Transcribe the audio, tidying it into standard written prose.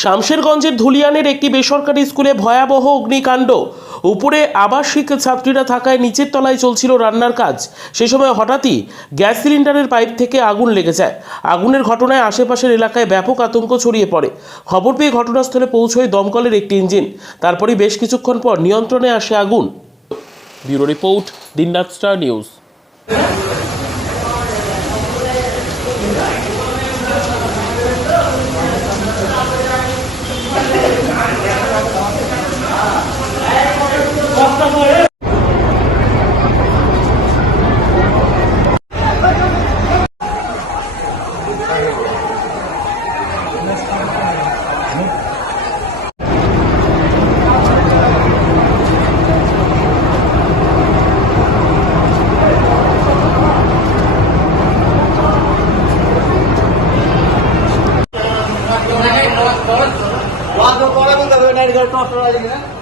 শামশেরগঞ্জের ধুলিয়ানের একটি বেসরকারি স্কুলে ভয়াবহ অগ্নিকাণ্ড। উপরে আবাসিক ছাত্রীরা থাকায় নিচের তলায় চলছিল রান্নার কাজ। সে সময় হঠাৎই গ্যাস সিলিন্ডারের পাইপ থেকে আগুন লেগে যায়। আগুনের ঘটনায় আশেপাশের এলাকায় ব্যাপক আতঙ্ক ছড়িয়ে পড়ে। খবর পেয়ে ঘটনাস্থলে পৌঁছয় দমকলের একটি ইঞ্জিন। তারপরই বেশ কিছুক্ষণ পর নিয়ন্ত্রণে আসে আগুন। ব্যুরো রিপোর্ট, দিনরাত star news. Wah, kok orang nggak benar-benar kotor aja,